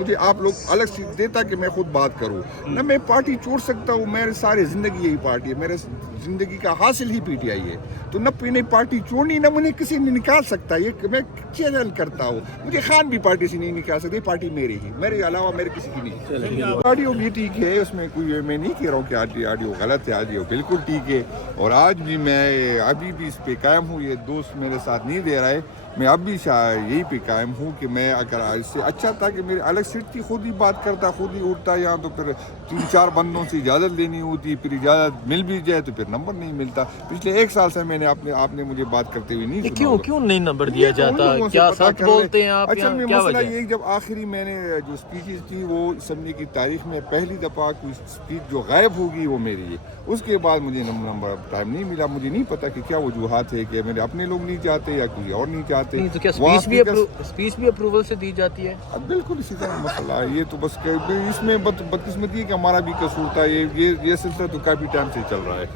مجھے آپ لوگ الگ سیٹ دیتا کہ میں خود بات کروں نہ میں پارٹی چھوڑ سکتا ہوں. میرے ساری زندگی یہی پارٹی ہے, میرے زندگی کا حاصل ہی پی ٹی آئی ہے. تو نہ میں پارٹی چھوڑنی نہ مجھے کسی نے نکال سکتا. یہ میں چیلنج کرتا ہوں. مجھے خان بھی پارٹی سے نہیں نکال سکتے. پارٹی میری ہی, میرے علاوہ میرے کسی کی نہیں. آڈیو بھی ٹھیک ہے, اس میں کوئی میں نہیں کہہ رہا ہوں کہ آڈیو غلط ہے. آڈیو بالکل ٹھیک ہے اور آج بھی میں ابھی بھی اس پہ قائم ہوں. یہ دوست میرے ساتھ نہیں دے رہا ہے. میں اب بھی یہی پہ قائم ہوں کہ میں اگر اس سے اچھا تھا کہ میرے الگ سیٹ کی خود ہی بات کرتا, خود ہی اٹھتا. یہاں تو پھر 3-4 بندوں سے اجازت لینی ہوتی, پھر اجازت مل بھی جائے تو پھر نمبر نہیں ملتا. پچھلے 1 سال سے میں نے آپ نے مجھے بات کرتے ہوئے نہیں سنا. کیوں نہیں نمبر دیا جاتا؟ کیا سچ بولتے ہیں آپ؟ اچھا میں مسئلہ یہ جب آخری میں نے جو اسپیچز تھی وہ اسمبلی کی تاریخ میں پہلی دفعہ کوئی اسپیچ جو غائب ہوگی وہ میری ہے. اس کے بعد مجھے نمبر ٹائم نہیں ملا. مجھے نہیں پتا کہ کیا وجوہات ہے, کہ میرے اپنے لوگ نہیں چاہتے یا کوئی اور نہیں چاہتے. تو کیا اسپیچ بھی اپروول سے دی جاتی ہے؟ بالکل اسی طرح مسئلہ ہے. یہ تو بس اس میں بدقسمتی ہے کہ ہمارا بھی قصور تھا. یہ سلسلہ تو کافی ٹائم سے چل رہا ہے.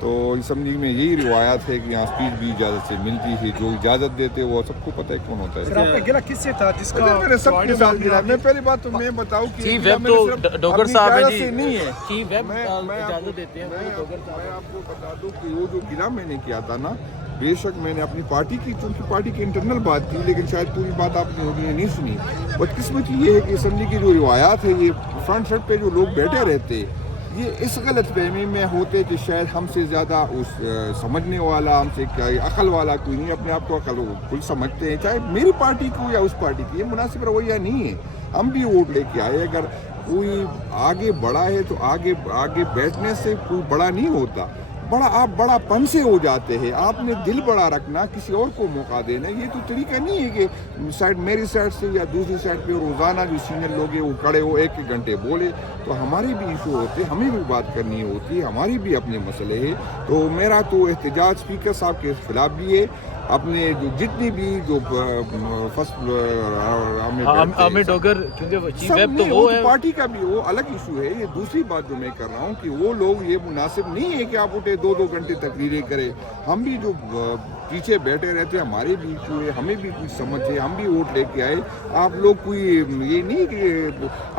تو اسمبلی میں یہی روایات ہے کہ یہاں اسپیچ بھی اجازت سے ملتی ہے. جو اجازت دیتے وہ سب کو پتہ ہے کون ہوتا ہے. سر آپ کا گلہ کس سے تھا جس کا میرے سب کے ساتھ گلا؟ میں پہلی بات تو میں بتاؤں کہ چیف ویب تو ڈوگر صاحب ہیں جی, نہیں ہے. چیف ویب اجازت دیتے ہیں. میں آپ کو بتا دوں کہ وہ جو گلا میں نے کیا تھا نا, بے شک میں نے اپنی پارٹی کی, چونکہ پارٹی کی انٹرنل بات تھی, لیکن شاید پوری بات آپ نے نہیں سنی. بدقسمتی یہ ہے کہ اسمبلی کی جو روایات ہے, یہ فرنٹ سیٹ پہ جو لوگ بیٹھے رہتے یہ اس غلط فہمی میں ہوتے کہ شاید ہم سے زیادہ سمجھنے والا, ہم سے عقل والا کوئی نہیں. اپنے آپ کو عقل کل سمجھتے ہیں, چاہے میری پارٹی کو یا اس پارٹی کی. یہ مناسب رویہ نہیں ہے. ہم بھی ووٹ لے کے آئے. اگر کوئی آگے بڑا ہے تو آگے بیٹھنے سے کوئی بڑا نہیں ہوتا. آپ بڑا پن سے ہو جاتے ہیں. آپ نے دل بڑا رکھنا, کسی اور کو موقع دینا. یہ تو طریقہ نہیں ہے کہ میری سائڈ سے یا دوسری سائڈ پہ روزانہ جو سینئر لوگ ہیں وہ کھڑے ہو 1 گھنٹے بولے. تو ہمارے بھی ایشو ہوتے, ہمیں بھی بات کرنی ہوتی ہے, ہماری بھی اپنے مسئلے ہیں. تو میرا تو احتجاج اسپیکر صاحب کے خلاف بھی ہے. اپنے جو جتنی بھی جو ڈوگر کیونکہ چیف ویب تو وہ ہے, پارٹی کا بھی وہ الگ ایشو ہے. یہ دوسری بات جو میں کر رہا ہوں کہ وہ لوگ, یہ مناسب نہیں ہے کہ آپ اٹھے 2-2 گھنٹے تقریریں کریں. ہم بھی جو پیچھے بیٹھے رہتے, ہمارے بھی ایشو ہے, ہمیں بھی کچھ سمجھ ہے, ہم بھی ووٹ لے کے آئے. آپ لوگ کوئی یہ نہیں کہ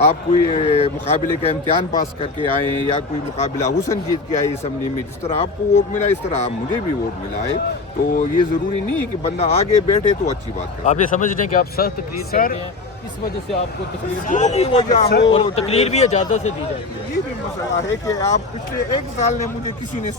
آپ کوئی مقابلے کا امتحان پاس کر کے آئے یا کوئی مقابلہ حسن جیت کے آئے اسمبلی میں. جس طرح آپ کو ووٹ ملا اس طرح مجھے بھی ووٹ ملا ہے. تو یہ ضروری نہیں ہے کہ بندہ آگے بیٹھے تو اچھی بات کرے. آپ یہ سمجھ رہے ہیں کہ آپ سخت تقریر کرتے ہیں, اس وجہ سے آپ کو تقریر بھی اجازت سے دی جاتی ہے. یہ بھی مسئلہ ہے کہ آپ پچھلے 1 سال نے مجھے کسی نے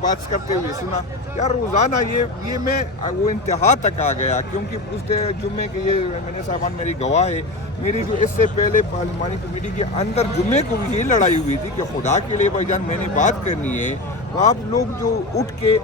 بات کرتے ہوئے سنا یار روزانہ. یہ میں وہ انتہا تک آ گیا, کیونکہ اس جمعے کے یہ میں نے صاحبان میری گواہ ہے. میری جو اس سے پہلے پارلیمانی کمیٹی کے اندر جمعے کو بھی یہ لڑائی ہوئی تھی کہ خدا کے لیے بھائی جان میں نے بات کرنی ہے. تو آپ لوگ جو اٹھ کے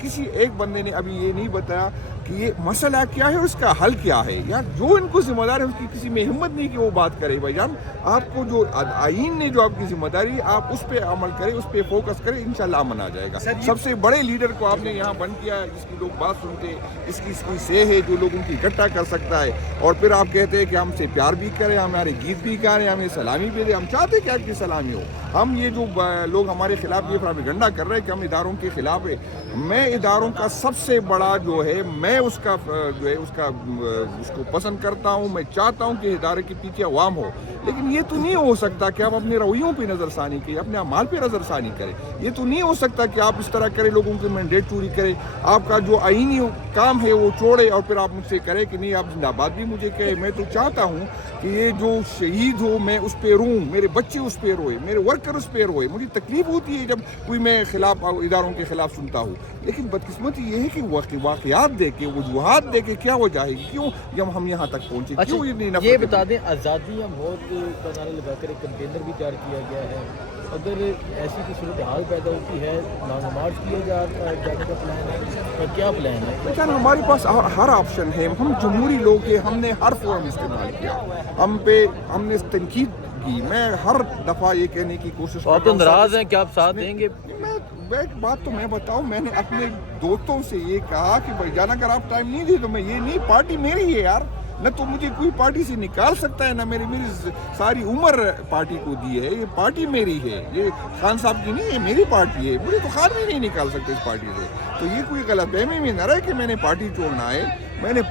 کسی ایک بندے نے ابھی یہ نہیں بتایا کہ یہ مسئلہ کیا ہے, اس کا حل کیا ہے. یا جو ان کو ذمہ دار ہے اس کی کسی میں ہمت نہیں کہ وہ بات کرے. بھائی جان آپ کو جو آئین نے جو آپ کی ذمہ داری ہے آپ اس پہ عمل کریں, اس پہ فوکس کریں, انشاءاللہ امن آ جائے گا. سب سے بڑے لیڈر کو آپ نے یہاں بند کیا ہے جس کی لوگ بات سنتے ہیں, اس کی کوئی سے ہے جو لوگوں کی اکٹھا کر سکتا ہے. اور پھر آپ کہتے ہیں کہ ہم سے پیار بھی کریں, ہمارے گیت بھی گائیں, ہمیں سلامی بھی دیں. ہم چاہتے ہیں کہ آپ کی سلامی ہو. ہم یہ جو لوگ ہمارے خلاف یہ پروپیگنڈا کر رہے ہیں کہ ہم اداروں کے خلاف ہے, میں اداروں کا سب سے بڑا جو ہے میں اس کو پسند کرتا ہوں. میں چاہتا ہوں کہ ادارے کے پیچھے عوام ہو. لیکن یہ تو نہیں ہو سکتا کہ آپ اپنے رویوں پہ نظر ثانی کریں, اپنے اعمال پہ نظر ثانی کریں. یہ تو نہیں ہو سکتا کہ آپ اس طرح کریں, لوگوں کے مینڈیٹ چوری کریں. آپ کا جو آئینی کام ہے وہ چھوڑے اور پھر آپ مجھ سے کریں کہ نہیں آپ زندہ باد بھی مجھے کہے. میں تو چاہتا ہوں کہ یہ جو شہید ہو میں اس پہ روں, میرے بچے اس پہ روئے, میرے ورکر اس پہ روئے. مجھے تکلیف ہوتی ہے جب کوئی میں اداروں کے خلاف سنتا ہوں. لیکن بدقسمتی یہ ہے کہ واقعات دے کے, وجوہات دے کے کیا ہو جائے گی, کیوں ہم یہاں تک پہنچے, کیوں یہ بتا دیں آزادی یا موت کا نعرہ لگا کر ایک کنٹینر بھی تیار کیا گیا ہے. اگر ایسی کوئی صورتحال پیدا ہوتی ہے, لانگ مارچ کیا جانے کا پلان ہے اور کیا پلان ہے؟ لیکن ہمارے پاس ہر آپشن ہے. ہم جمہوری لوگ ہیں, ہم نے ہر فورم استعمال کیا, ہم نے تنقید کی. میں ہر دفعہ یہ کہنے کی کوشش آپ تو ناراض ہیں کہ آپ ساتھ دیں گے. ایک بات تو میں بتاؤں, میں نے اپنے دوستوں سے یہ کہا کہ بھائی جان اگر آپ ٹائم نہیں دی تو میں یہ نہیں, پارٹی میری ہے یار. نہ تو مجھے کوئی پارٹی سے نکال سکتا ہے, نہ میری ساری عمر پارٹی کو دی ہے. یہ پارٹی میری ہے, یہ خان صاحب کی نہیں ہے, میری پارٹی ہے. مجھے تو خان بھی نہیں نکال سکتے اس پارٹی سے. تو یہ کوئی غلط فہمی میں نہ رہے کہ میں نے پارٹی چھوڑنا ہے. میں نے